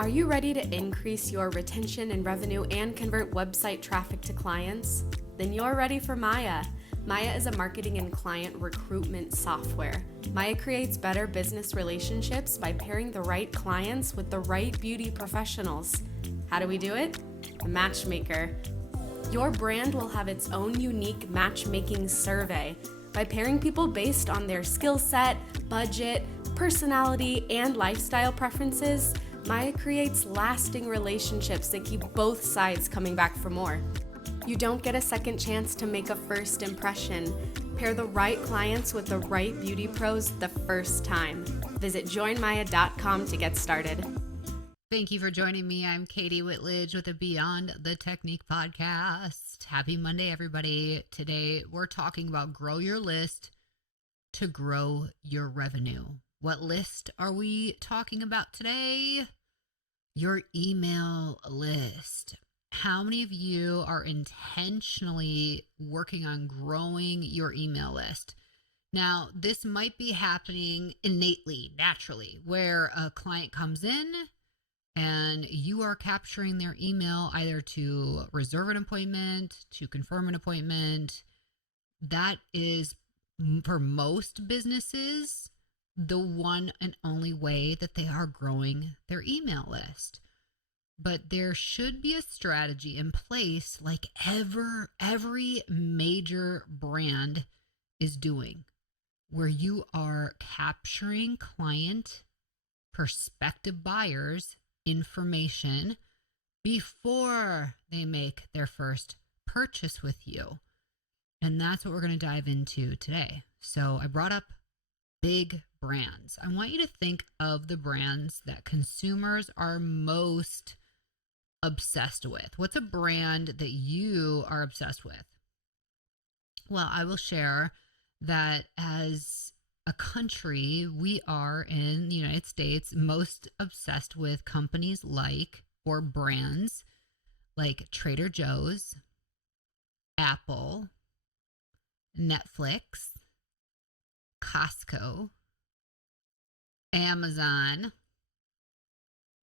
Are you ready to increase your retention and revenue and convert website traffic to clients? Then you're ready for Maya. Maya is a marketing and client recruitment software. Maya creates better business relationships by pairing the right clients with the right beauty professionals. How do we do it? A matchmaker. Your brand will have its own unique matchmaking survey. By pairing people based on their skill set, budget, personality, and lifestyle preferences, Maya creates lasting relationships that keep both sides coming back for more. You don't get a second chance to make a first impression. Pair the right clients with the right beauty pros the first time. Visit joinmaya.com to get started. Thank you for joining me. I'm Katie Whitledge with the Beyond the Technique podcast. Happy Monday, everybody. Today, we're talking about grow your list to grow your revenue. What list are we talking about today? Your email list. How many of you are intentionally working on growing your email list? Now, this might be happening innately, naturally, where a client comes in and you are capturing their email either to reserve an appointment, to confirm an appointment. That is, for most businesses, the one and only way that they are growing their email list. But there should be a strategy in place like every major brand is doing, where you are capturing client prospective buyers information before they make their first purchase with you. And that's what we're going to dive into today. So I brought up big brands. I want you to think of the brands that consumers are most obsessed with. What's a brand that you are obsessed with? Well, I will share that as a country, we are in the United States most obsessed with companies like, or brands like Trader Joe's, Apple, Netflix, Costco, Amazon,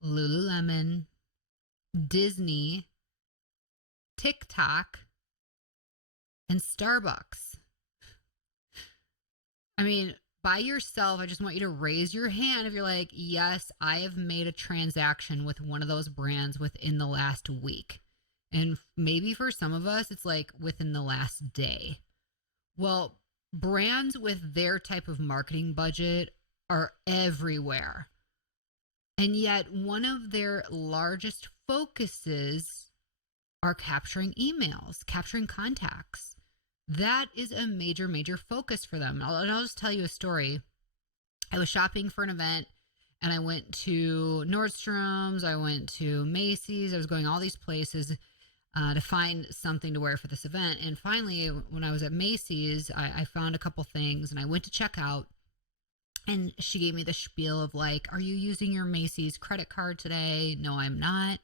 Lululemon, Disney, TikTok, and Starbucks. I mean, by yourself, I just want you to raise your hand if you're like, yes, I have made a transaction with one of those brands within the last week. And maybe for some of us, it's like within the last day. Well, brands with their type of marketing budget are everywhere. And yet one of their largest focuses are capturing emails, capturing contacts. That is a major, major focus for them. I'll just tell you a story. I was shopping for an event and I went to Nordstrom's, I went to Macy's, I was going all these places to find something to wear for this event. And finally, when I was at Macy's, I found a couple things and I went to check out. And she gave me the spiel of like, are you using your Macy's credit card today? No, I'm not.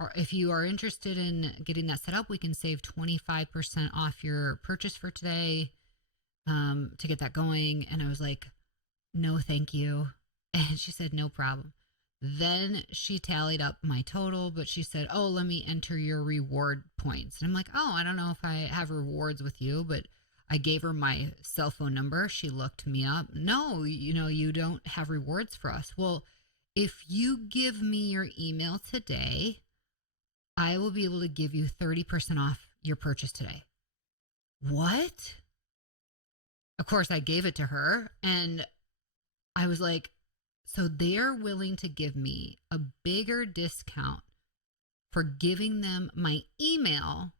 Or if you are interested in getting that set up, we can save 25% off your purchase for today to get that going. And I was like, no, thank you. And she said, no problem. Then she tallied up my total, but she said, oh, let me enter your reward points. And I'm like, oh, I don't know if I have rewards with you, but I gave her my cell phone number. She looked me up. No, you don't have rewards for us. Well, if you give me your email today, I will be able to give you 30% off your purchase today. What? Of course, I gave it to her and I was like, so they're willing to give me a bigger discount for giving them my email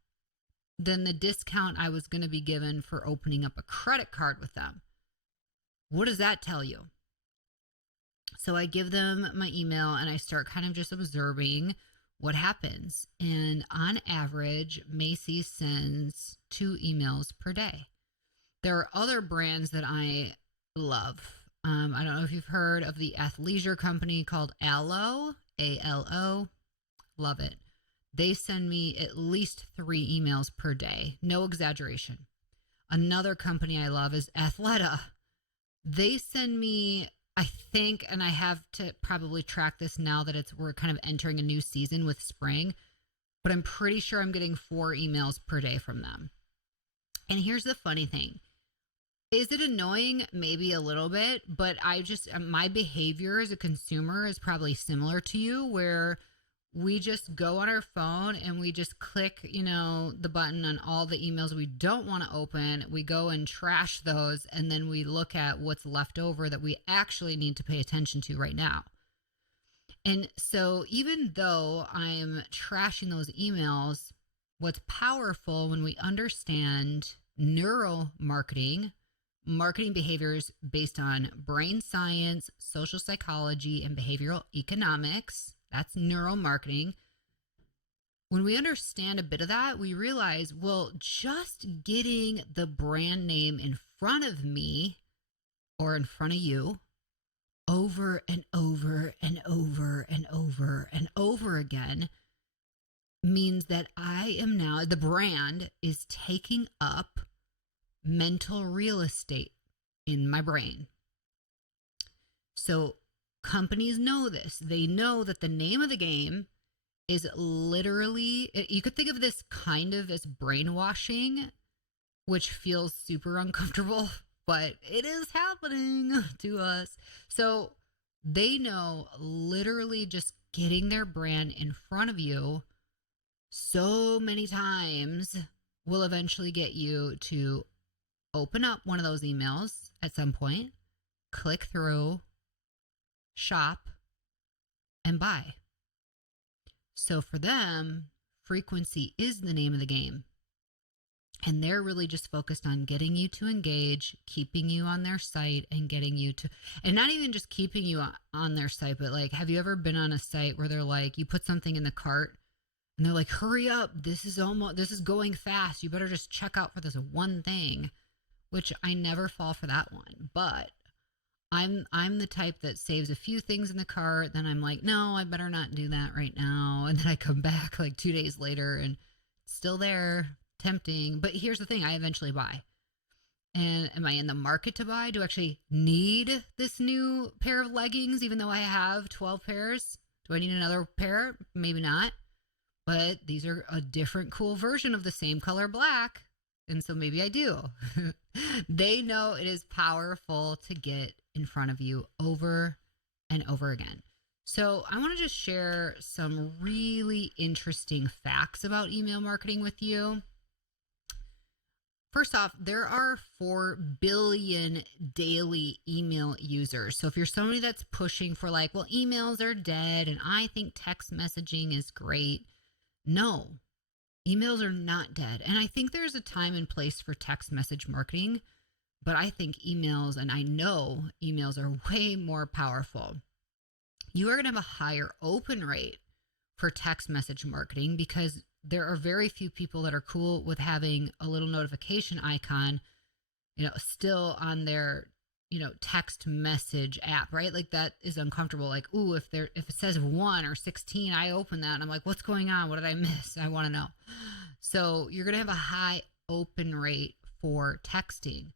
than the discount I was going to be given for opening up a credit card with them. What does that tell you? So I give them my email and I start kind of just observing what happens. And on average, Macy's sends 2 emails per day. There are other brands that I love. I don't know if you've heard of the athleisure company called Alo, A-L-O. Love it. They send me at least 3 emails per day. No exaggeration. Another company I love is Athleta. They send me I think, and I have to probably track this now that we're kind of entering a new season with spring, but I'm pretty sure I'm getting 4 emails per day from them. And here's the funny thing. Is it annoying? Maybe a little bit, but my behavior as a consumer is probably similar to you, where we just go on our phone and we just click, the button on all the emails we don't want to open. We go and trash those, and then we look at what's left over that we actually need to pay attention to right now. And so even though I'm trashing those emails, what's powerful when we understand neuromarketing, marketing behaviors based on brain science, social psychology, and behavioral economics, that's neuromarketing. When we understand a bit of that, we realize, well, just getting the brand name in front of me or in front of you over and over and over and over and over again means that the brand is taking up mental real estate in my brain. So companies know this. They know that the name of the game is literally, you could think of this kind of as brainwashing, which feels super uncomfortable, but it is happening to us. So they know literally just getting their brand in front of you so many times will eventually get you to open up one of those emails at some point, click through, shop, and buy. So for them, frequency is the name of the game. And they're really just focused on getting you to engage, keeping you on their site, and getting you to, and not even just keeping you on their site, but like, have you ever been on a site where they're like, you put something in the cart and they're like, hurry up, this is going fast, you better just check out for this one thing, which I never fall for that one. But I'm the type that saves a few things in the cart, then I'm like, no, I better not do that right now. And then I come back like 2 days later and it's still there, tempting. But here's the thing, I eventually buy. And am I in the market to buy? Do I actually need this new pair of leggings, even though I have 12 pairs? Do I need another pair? Maybe not. But these are a different cool version of the same color black. And so maybe I do. They know it is powerful to get in front of you over and over again. So I want to just share some really interesting facts about email marketing with you. First off, there are 4 billion daily email users. So if you're somebody that's pushing for like, well, emails are dead and I think text messaging is great. No, emails are not dead. And I think there's a time and place for text message marketing, but I think emails, and I know emails are way more powerful. You are going to have a higher open rate for text message marketing because there are very few people that are cool with having a little notification icon, still on their, text message app, right? Like that is uncomfortable. Like, ooh, if it says 1 or 16, I open that and I'm like, what's going on? What did I miss? I want to know. So you're going to have a high open rate for texting,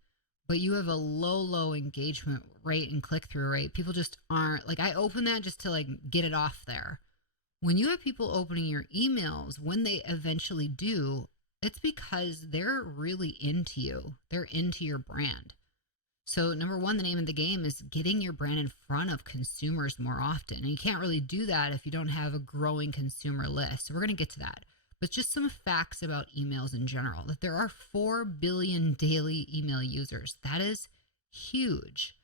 but you have a low engagement rate and click-through rate. People just aren't like, I open that just to like get it off there. When you have people opening your emails, when they eventually do, it's because they're really into you. They're into your brand. So number one, the name of the game is getting your brand in front of consumers more often. And you can't really do that if you don't have a growing consumer list. So we're going to get to that. But just some facts about emails in general, that there are 4 billion daily email users. That is huge.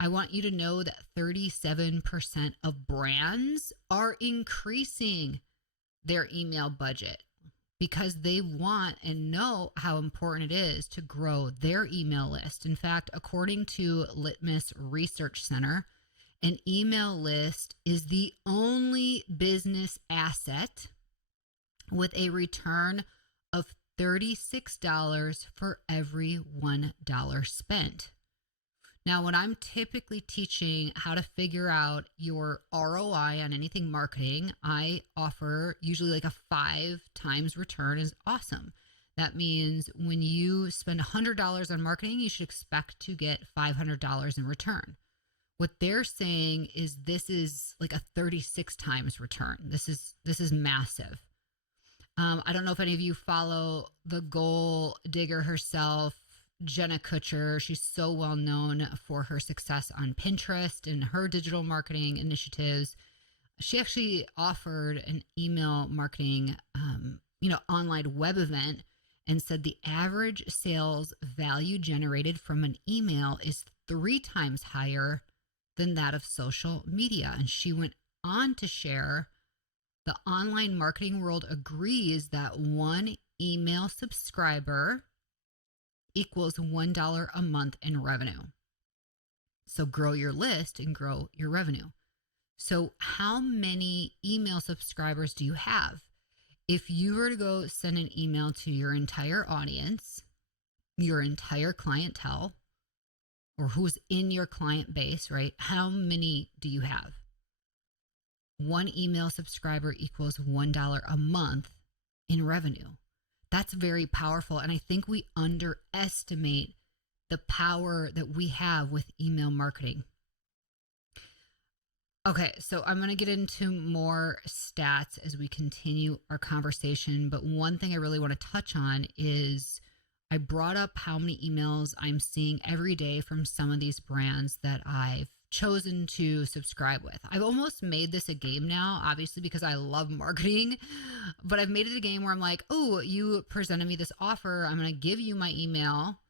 I want you to know that 37% of brands are increasing their email budget because they want and know how important it is to grow their email list. In fact, according to Litmus Research Center, an email list is the only business asset with a return of $36 for every $1 spent. Now, when I'm typically teaching how to figure out your ROI on anything marketing, I offer usually like a 5 times return is awesome. That means when you spend $100 on marketing, you should expect to get $500 in return. What they're saying is this is like a 36 times return. This is massive. I don't know if any of you follow the goal digger herself, Jenna Kutcher. She's so well known for her success on Pinterest and her digital marketing initiatives. She actually offered an email marketing, online web event, and said the average sales value generated from an email is 3 times higher than that of social media. And she went on to share the online marketing world agrees that one email subscriber equals $1 a month in revenue. So grow your list and grow your revenue. So how many email subscribers do you have? If you were to go send an email to your entire audience, your entire clientele, or who's in your client base, right? How many do you have? One email subscriber equals $1 a month in revenue. That's very powerful. And I think we underestimate the power that we have with email marketing. Okay, so I'm going to get into more stats as we continue our conversation. But one thing I really want to touch on is I brought up how many emails I'm seeing every day from some of these brands that I've chosen to subscribe with. I've almost made this a game now, obviously, because I love marketing, but I've made it a game where I'm like, oh, you presented me this offer. I'm going to give you my email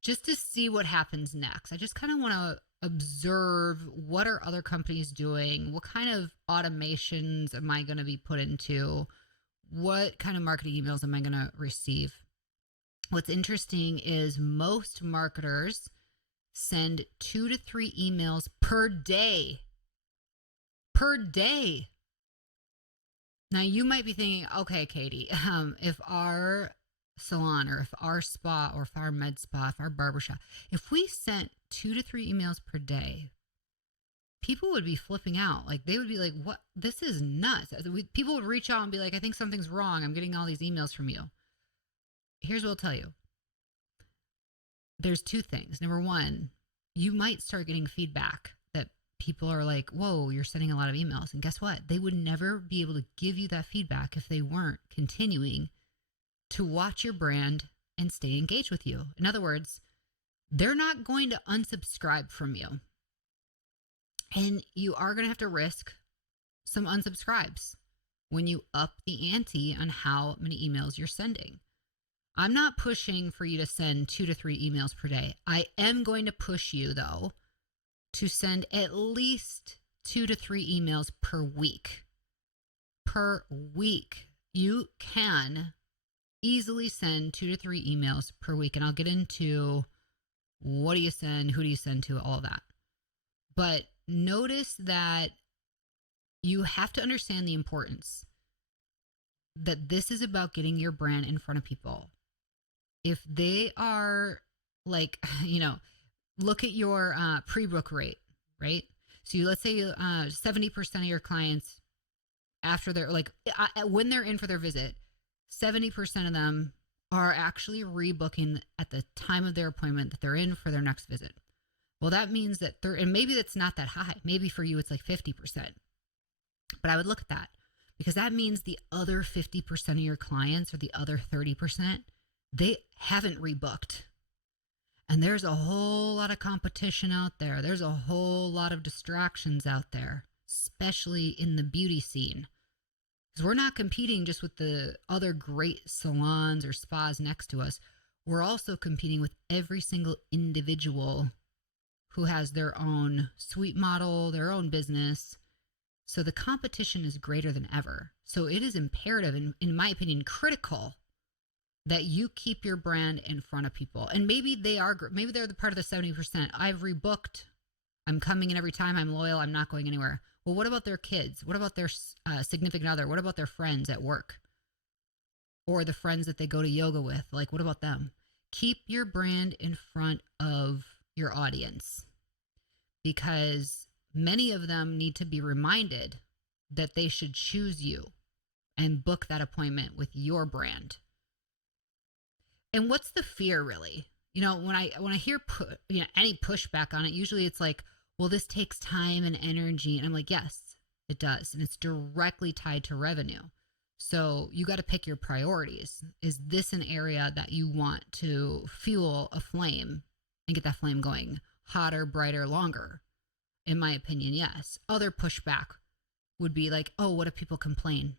just to see what happens next. I just kind of want to observe what are other companies doing? What kind of automations am I going to be put into? What kind of marketing emails am I going to receive? What's interesting is most marketers send 2 to 3 emails per day. Per day. Now you might be thinking, okay, Katie, if our salon or if our spa or if our med spa, if our barbershop, if we sent 2 to 3 emails per day, people would be flipping out. Like they would be like, what? This is nuts. People would reach out and be like, I think something's wrong. I'm getting all these emails from you. Here's what I'll tell you. There's 2 things. Number one, you might start getting feedback that people are like, whoa, you're sending a lot of emails. And guess what? They would never be able to give you that feedback if they weren't continuing to watch your brand and stay engaged with you. In other words, they're not going to unsubscribe from you. And you are going to have to risk some unsubscribes when you up the ante on how many emails you're sending. I'm not pushing for you to send 2 to 3 emails per day. I am going to push you, though, to send at least 2 to 3 emails per week. Per week. You can easily send 2 to 3 emails per week. And I'll get into what do you send, who do you send to, all of that. But notice that you have to understand the importance that this is about getting your brand in front of people. If they are like, look at your pre-book rate, right? So let's say 70% of your clients after they're when they're in for their visit, 70% of them are actually rebooking at the time of their appointment that they're in for their next visit. Well, that means that and maybe that's not that high. Maybe for you, it's like 50%. But I would look at that because that means the other 50% of your clients or the other 30%, they haven't rebooked. And there's a whole lot of competition out there. There's a whole lot of distractions out there, especially in the beauty scene. Because we're not competing just with the other great salons or spas next to us. We're also competing with every single individual who has their own suite model, their own business. So the competition is greater than ever. So it is imperative, and in my opinion, critical that you keep your brand in front of people. And maybe they're the part of the 70%. I've rebooked. I'm coming in every time. I'm loyal. I'm not going anywhere. Well, what about their kids? What about their significant other? What about their friends at work? Or the friends that they go to yoga with? Like, what about them? Keep your brand in front of your audience because many of them need to be reminded that they should choose you and book that appointment with your brand. And what's the fear really? When I hear any pushback on it, usually it's like, well, this takes time and energy. And I'm like, yes, it does. And it's directly tied to revenue. So you got to pick your priorities. Is this an area that you want to fuel a flame and get that flame going hotter, brighter, longer? In my opinion, yes. Other pushback would be like, oh, what if people complain?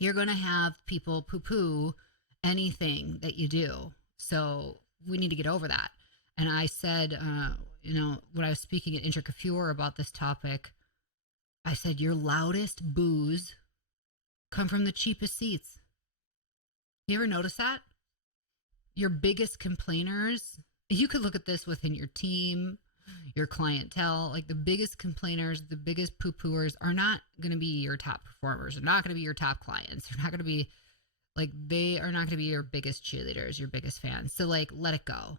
You're going to have people poo-poo anything that you do. So we need to get over that. And I said, when I was speaking at Intercafure about this topic, I said, your loudest boos come from the cheapest seats. You ever notice that? Your biggest complainers, you could look at this within your team, your clientele, like the biggest complainers, the biggest poo-pooers are not going to be your top performers. They're not going to be your top clients. They're not going to be they are not going to be your biggest cheerleaders, your biggest fans. So like, let it go.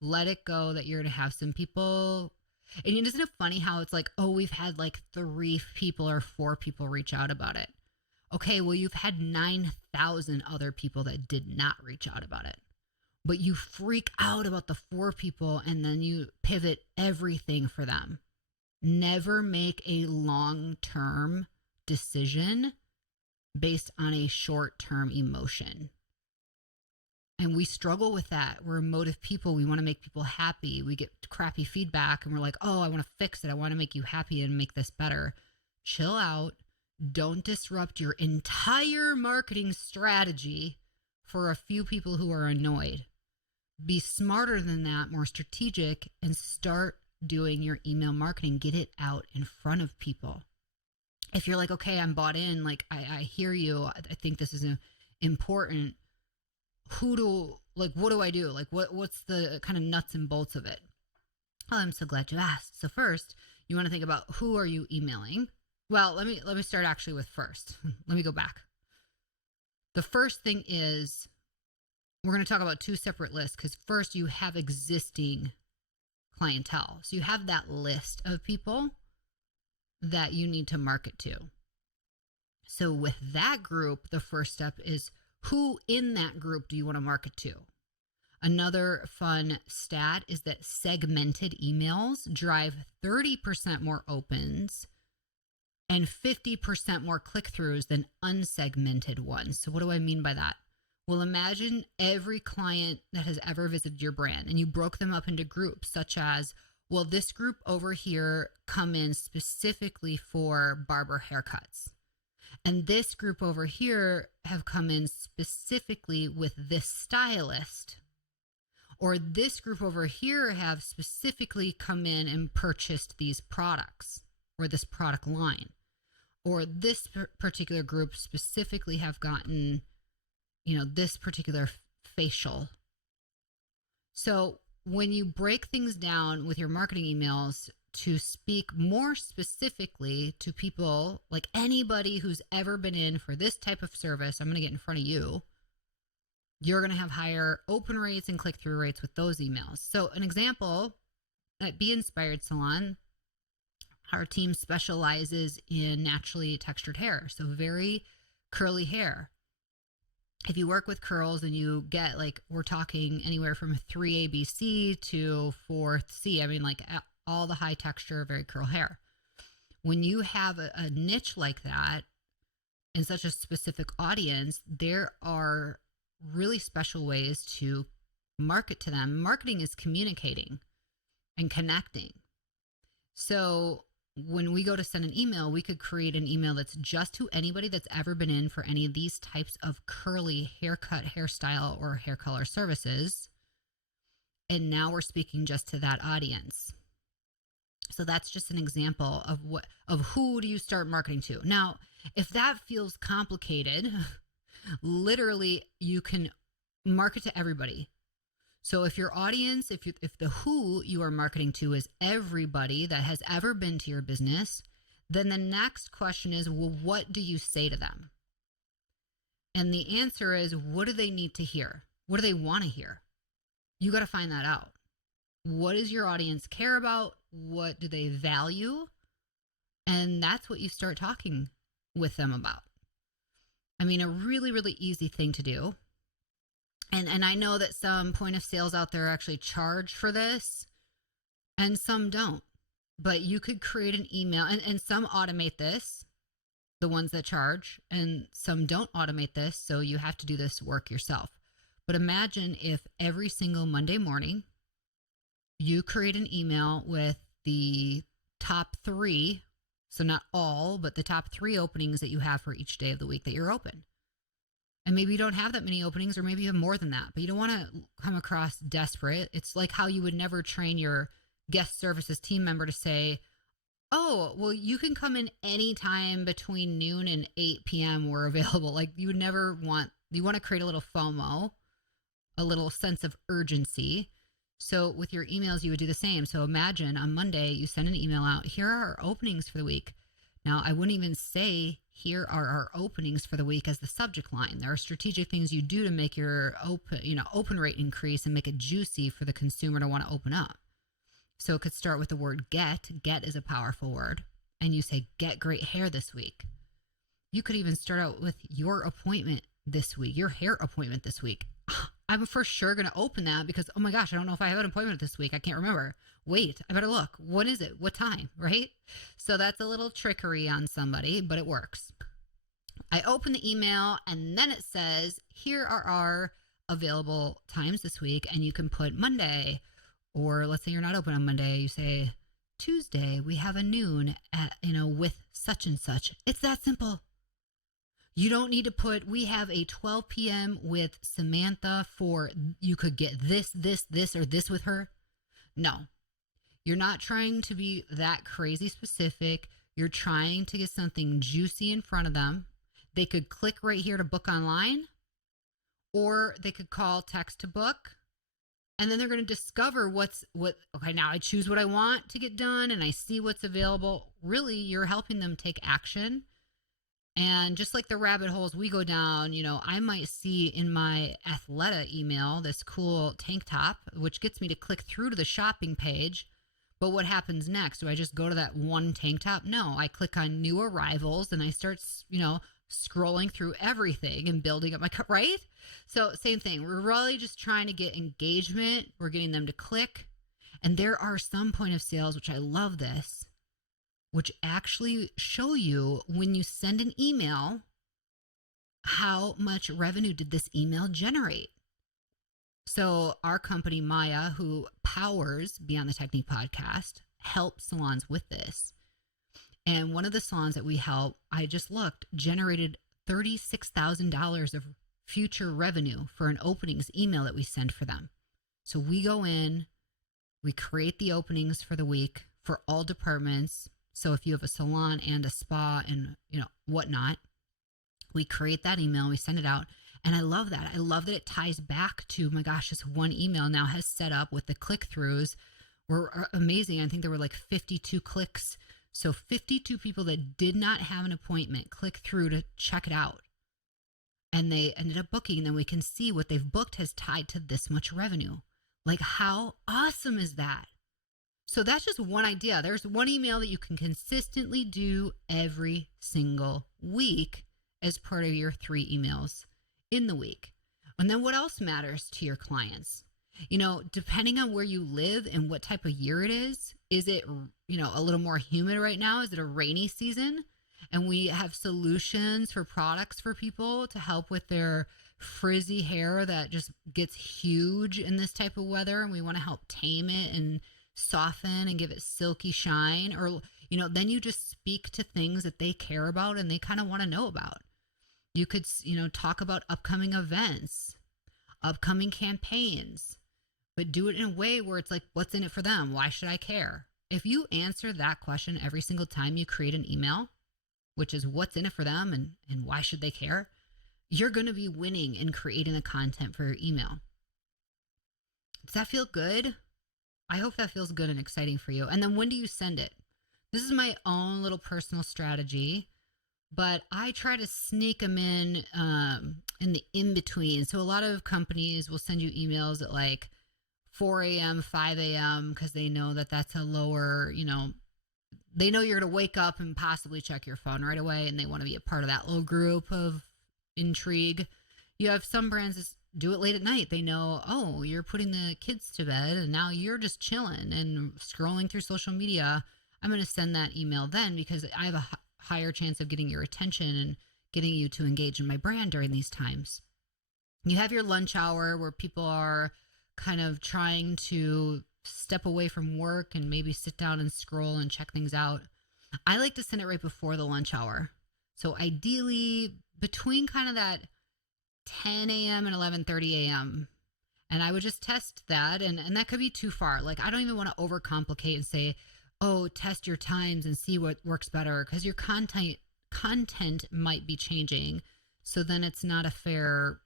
Let it go that you're going to have some people. And isn't it funny how it's like, oh, we've had like 3 people or 4 people reach out about it. Okay, well, you've had 9,000 other people that did not reach out about it. But you freak out about the 4 people and then you pivot everything for them. Never make a long-term decision based on a short-term emotion. And we struggle with that. We're emotive people. We want to make people happy. We get crappy feedback and we're like, oh, I want to fix it. I want to make you happy and make this better. Chill out. Don't disrupt your entire marketing strategy for a few people who are annoyed. Be smarter than that, more strategic, and start doing your email marketing. Get it out in front of people. If you're like, okay, I'm bought in, like I hear you. I think this is important. What do I do? Like, what's the kind of nuts and bolts of it? Oh, I'm so glad you asked. So first, you want to think about who are you emailing? Well, let me start actually with first. Let me go back. The first thing is we're going to talk about 2 separate lists because first you have existing clientele. So you have that list of people that you need to market to. So with that group, the first step is who in that group do you want to market to? Another fun stat is that segmented emails drive 30% more opens and 50% more click-throughs than unsegmented ones. So what do I mean by that? Well, imagine every client that has ever visited your brand and you broke them up into groups such as, well, this group over here come in specifically for barber haircuts. And this group over here have come in specifically with this stylist. Or this group over here have specifically come in and purchased these products or this product line. Or this particular group specifically have gotten, this particular facial. So when you break things down with your marketing emails to speak more specifically to people, like anybody who's ever been in for this type of service, I'm going to get in front of you. You're going to have higher open rates and click-through rates with those emails. So an example at Be Inspired Salon, our team specializes in naturally textured hair. So very curly hair. If you work with curls and you get we're talking anywhere from 3ABC to 4C, I mean all the high texture, very curl hair. When you have a niche like that in such a specific audience, there are really special ways to market to them. Marketing is communicating and connecting. So when we go to send an email, we could create an email that's just to anybody that's ever been in for any of these types of curly haircut, hairstyle, or hair color services. And now we're speaking just to that audience. So that's just an example of who do you start marketing to. Now, if that feels complicated, literally you can market to everybody. So if your audience, if the who you are marketing to is everybody that has ever been to your business, then the next question is, well, what do you say to them? And the answer is, what do they need to hear? What do they want to hear? You got to find that out. What does your audience care about? What do they value? And that's what you start talking with them about. I mean, a really, really easy thing to do. And I know that some point of sales out there actually charge for this and some don't. But you could create an email, and some automate this, the ones that charge, and some don't automate this. So you have to do this work yourself. But imagine if every single Monday morning you create an email with the top three, so not all, but the top three openings that you have for each day of the week that you're open. And maybe you don't have that many openings, or maybe you have more than that, but you don't want to come across desperate. It's like how you would never train your guest services team member to say, oh, well, you can come in anytime between noon and 8 p.m. We're available. Like you want to create a little FOMO, a little sense of urgency. So with your emails, you would do the same. So imagine on Monday, you send an email out. Here are our openings for the week. Now, I wouldn't even say here are our openings for the week as the subject line. There are strategic things you do to make your open rate increase and make it juicy for the consumer to want to open up. So it could start with the word get. Get is a powerful word. And you say, get great hair this week. You could even start out with your appointment this week, your hair appointment this week. I'm for sure going to open that because, oh my gosh, I don't know if I have an appointment this week. I can't remember. Wait, I better look. What is it? What time? Right? So that's a little trickery on somebody, but it works. I open the email and then it says, here are our available times this week. And you can put Monday, or let's say you're not open on Monday. You say Tuesday, we have a noon at, with such and such. It's that simple. You don't need to put, we have a 12 p.m. with Samantha for, you could get this, or this with her. No, you're not trying to be that crazy specific. You're trying to get something juicy in front of them. They could click right here to book online, or they could call text to book. And then they're going to discover okay, now I choose what I want to get done and I see what's available. Really, you're helping them take action. And just like the rabbit holes we go down, I might see in my Athleta email this cool tank top, which gets me to click through to the shopping page. But what happens next? Do I just go to that one tank top? No, I click on new arrivals and I start, scrolling through everything and building up my cup, right? So same thing. We're really just trying to get engagement. We're getting them to click. And there are some point of sales, which I love this, which actually show you when you send an email, how much revenue did this email generate? So our company, Maya, who powers Beyond the Technique podcast, helps salons with this. And one of the salons that we help, I just looked, generated $36,000 of future revenue for an openings email that we send for them. So we go in, we create the openings for the week for all departments. So if you have a salon and a spa and, whatnot, we create that email, we send it out. And I love that. I love that it ties back to, my gosh, this one email now has set up with the click-throughs were amazing. I think there were like 52 clicks. So 52 people that did not have an appointment click through to check it out. And they ended up booking. And then we can see what they've booked has tied to this much revenue. Like, how awesome is that? So that's just one idea. There's one email that you can consistently do every single week as part of your 3 emails in the week. And then what else matters to your clients? Depending on where you live and what type of year it is it, a little more humid right now? Is it a rainy season? And we have solutions for products for people to help with their frizzy hair that just gets huge in this type of weather. And we want to help tame it and soften and give it silky shine. Or, then you just speak to things that they care about and they kind of want to know about. You could, talk about upcoming events, upcoming campaigns, but do it in a way where it's like, what's in it for them? Why should I care? If you answer that question every single time you create an email, which is what's in it for them and why should they care, you're going to be winning in creating the content for your email. Does that feel good? I hope that feels good and exciting for you. And then when do you send it? This is my own little personal strategy, but I try to sneak them in the in-between. So a lot of companies will send you emails at like 4 a.m., 5 a.m. because they know that that's a lower, they know you're going to wake up and possibly check your phone right away, and they want to be a part of that little group of intrigue. You have some brands that do it late at night. They know, oh, you're putting the kids to bed and now you're just chilling and scrolling through social media. I'm going to send that email then because I have a higher chance of getting your attention and getting you to engage in my brand during these times. You have your lunch hour where people are kind of trying to step away from work and maybe sit down and scroll and check things out. I like to send it right before the lunch hour. So ideally between kind of that 10 a.m. and 11:30 a.m. And I would just test that. And that could be too far. Like, I don't even want to overcomplicate and say, oh, test your times and see what works better, because your content might be changing. So then it's not a fair,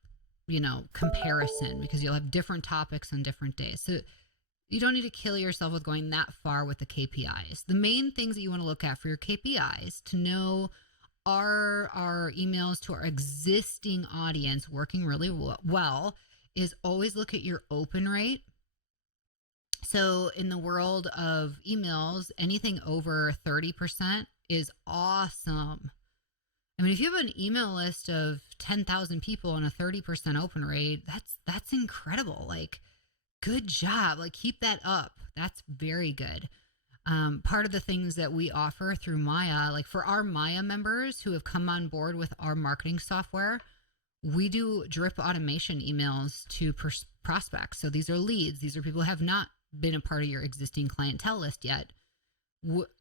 comparison, because you'll have different topics on different days. So you don't need to kill yourself with going that far with the KPIs. The main things that you want to look at for your KPIs to know, are our emails to our existing audience working really well, is always look at your open rate. So in the world of emails, anything over 30% is awesome. I mean, if you have an email list of 10,000 people and a 30% open rate, that's incredible. Like, good job. Like, keep that up. That's very good. Part of the things that we offer through Maya, like for our Maya members who have come on board with our marketing software, we do drip automation emails to prospects. So these are leads. These are people who have not been a part of your existing clientele list yet.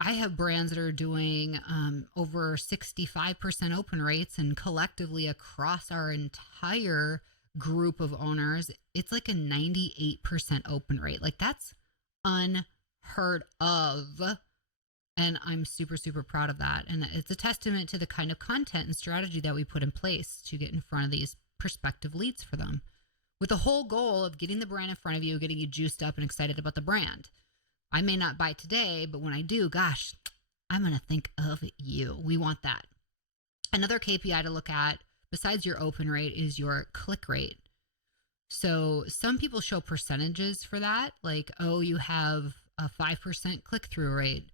I have brands that are doing over 65% open rates, and collectively across our entire group of owners, it's like a 98% open rate. Like, that's unheard of. And I'm super, super proud of that. And it's a testament to the kind of content and strategy that we put in place to get in front of these prospective leads for them, with the whole goal of getting the brand in front of you, getting you juiced up and excited about the brand. I may not buy today, but when I do, gosh, I'm going to think of you. We want that. Another KPI to look at besides your open rate is your click rate. So some people show percentages for that, like, oh, you have a 5% click-through rate.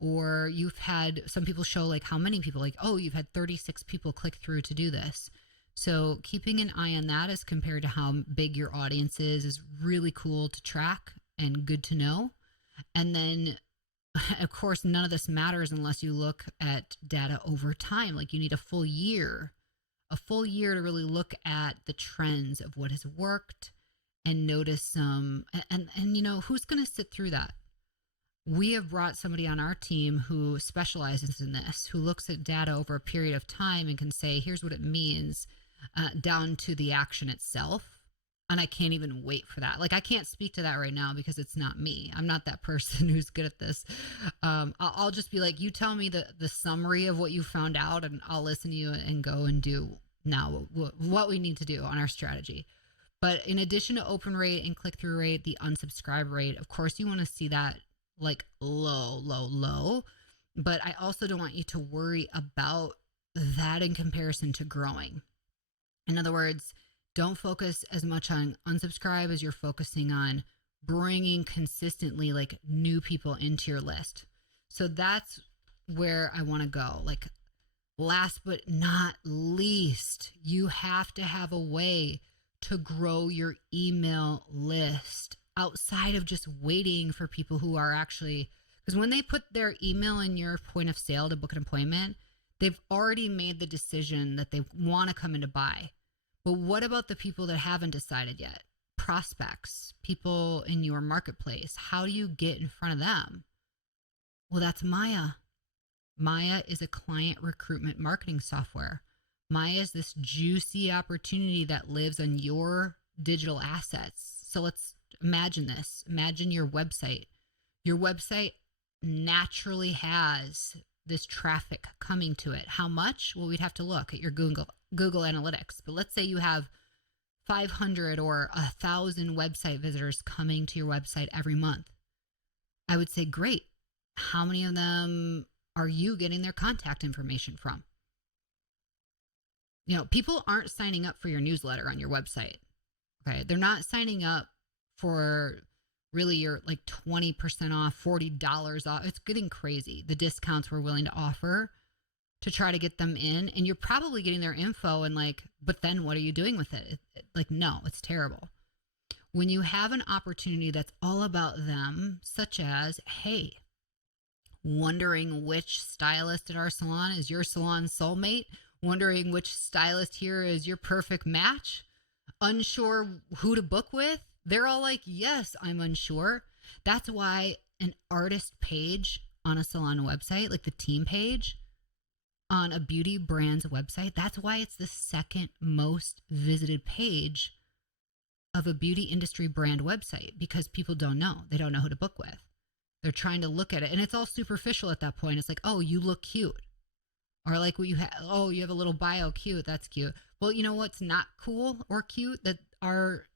Or you've had, some people show like how many people, like, oh, you've had 36 people click through to do this. So keeping an eye on that as compared to how big your audience is really cool to track and good to know. And then, of course, none of this matters unless you look at data over time. Like, you need a full year to really look at the trends of what has worked and notice some, and who's going to sit through that? We have brought somebody on our team who specializes in this, who looks at data over a period of time and can say, here's what it means, down to the action itself. And I can't even wait for that. Like, I can't speak to that right now because it's not me. I'm not that person who's good at this. I'll just be like, you tell me the summary of what you found out, and I'll listen to you and go and do now what we need to do on our strategy. But in addition to open rate and click-through rate, the unsubscribe rate, of course, you want to see that like low. But I also don't want you to worry about that in comparison to growing. In other words, don't focus as much on unsubscribe as you're focusing on bringing consistently like new people into your list. So that's where I want to go. Like, last but not least, you have to have a way to grow your email list outside of just waiting for people who are actually, because when they put their email in your point of sale to book an appointment, they've already made the decision that they want to come in to buy. But what about the people that haven't decided yet? Prospects, people in your marketplace. How do you get in front of them? Well, that's Maya. Maya is a client recruitment marketing software. Maya is this juicy opportunity that lives on your digital assets. So let's imagine this. Imagine your website. Your website naturally has this traffic coming to it. How much? Well, we'd have to look at your Google Analytics. But let's say you have 500 or 1,000 website visitors coming to your website every month. I would say, great. How many of them are you getting their contact information from? People aren't signing up for your newsletter on your website. Okay. They're not signing up for really your like 20% off, $40 off. It's getting crazy. The discounts we're willing to offer to try to get them in. And you're probably getting their info and like, but then what are you doing with it? Like, no, it's terrible. When you have an opportunity that's all about them, such as, hey, wondering which stylist at our salon is your salon soulmate, wondering which stylist here is your perfect match, unsure who to book with. They're all like, yes, I'm unsure. That's why an artist page on a salon website, like the team page on a beauty brand's website, that's why it's the second most visited page of a beauty industry brand website, because people don't know. They don't know who to book with. They're trying to look at it, and it's all superficial at that point. It's like, oh, you look cute. Or like what you have, oh, you have a little bio, cute, that's cute. Well, you know what's not cool or cute? That our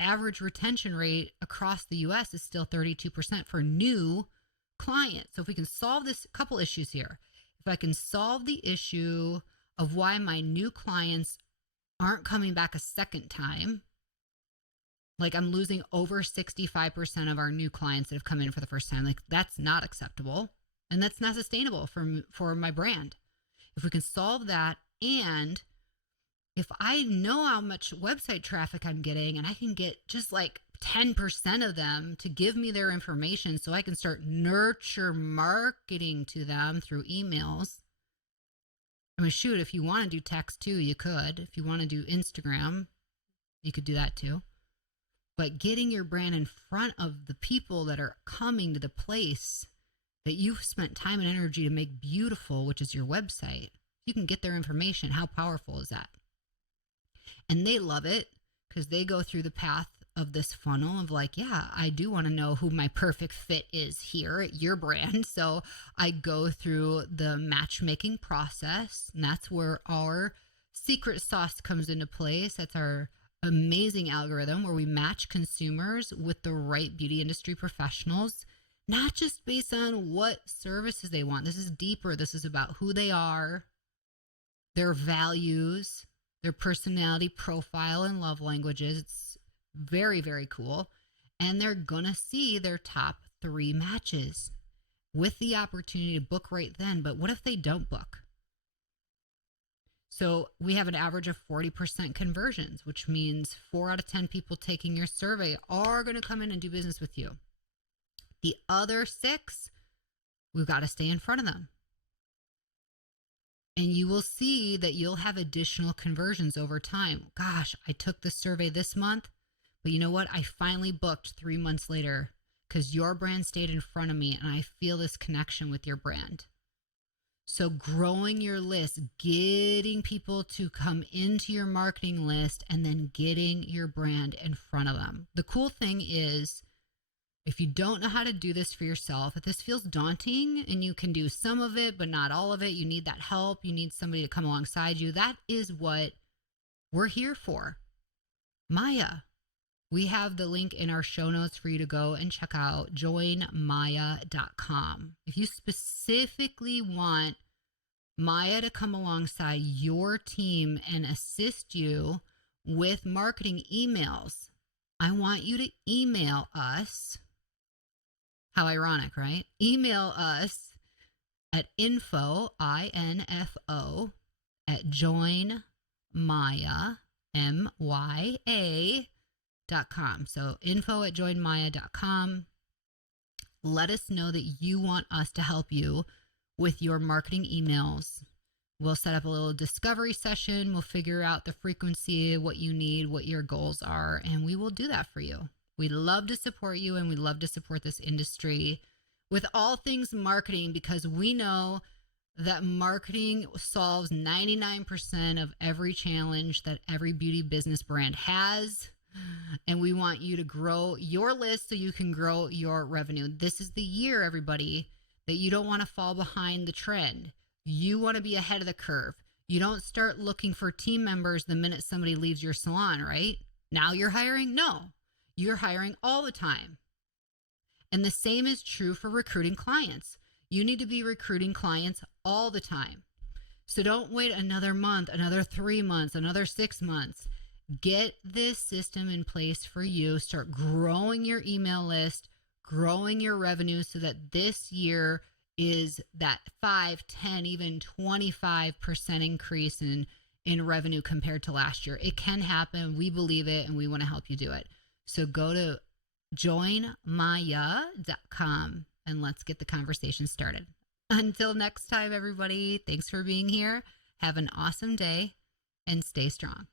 average retention rate across the US is still 32% for new clients. So if we can solve this, couple issues here. If I can solve the issue of why my new clients aren't coming back a second time, like I'm losing over 65% of our new clients that have come in for the first time. Like that's not acceptable and that's not sustainable for my brand. If we can solve that, and if I know how much website traffic I'm getting and I can get just like 10% of them to give me their information so I can start nurture marketing to them through emails. I mean, shoot, if you want to do text too, you could. If you want to do Instagram, you could do that too. But getting your brand in front of the people that are coming to the place that you've spent time and energy to make beautiful, which is your website, you can get their information. How powerful is that? And they love it because they go through the path of this funnel of like, yeah, I do want to know who my perfect fit is here at your brand. So I go through the matchmaking process, and that's where our secret sauce comes into place. That's our amazing algorithm where we match consumers with the right beauty industry professionals, not just based on what services they want. This is deeper. This is about who they are, their values, their personality profile and love languages. It's very, very cool. And they're going to see their top 3 matches with the opportunity to book right then. But what if they don't book? So we have an average of 40% conversions, which means 4 out of 10 people taking your survey are going to come in and do business with you. The other 6, we've got to stay in front of them. And you will see that you'll have additional conversions over time. Gosh, I took the survey this month, but you know what? I finally booked 3 months later because your brand stayed in front of me and I feel this connection with your brand. So growing your list, getting people to come into your marketing list, and then getting your brand in front of them. The cool thing is, if you don't know how to do this for yourself, if this feels daunting and you can do some of it, but not all of it, you need that help, you need somebody to come alongside you, that is what we're here for. Maya. We have the link in our show notes for you to go and check out joinmaya.com. If you specifically want Maya to come alongside your team and assist you with marketing emails, I want you to email us. How ironic, right? Email us at info, I-N-F-O, at joinmaya, M-Y-A.com. So info at joinmaya.com. Let us know that you want us to help you with your marketing emails. We'll set up a little discovery session. We'll figure out the frequency, what you need, what your goals are, and we will do that for you. We love to support you, and we love to support this industry with all things marketing, because we know that marketing solves 99% of every challenge that every beauty business brand has. And we want you to grow your list so you can grow your revenue. This is the year, everybody, that you don't want to fall behind the trend. You want to be ahead of the curve. You don't start looking for team members the minute somebody leaves your salon, right? Now you're hiring? No, you're hiring all the time. And the same is true for recruiting clients. You need to be recruiting clients all the time. So don't wait another month, another 3 months, another 6 months. Get this system in place for you. Start growing your email list, growing your revenue so that this year is that 5, 10, even 25% increase in revenue compared to last year. It can happen. We believe it, and we want to help you do it. So go to joinmaya.com and let's get the conversation started. Until next time, everybody, thanks for being here. Have an awesome day and stay strong.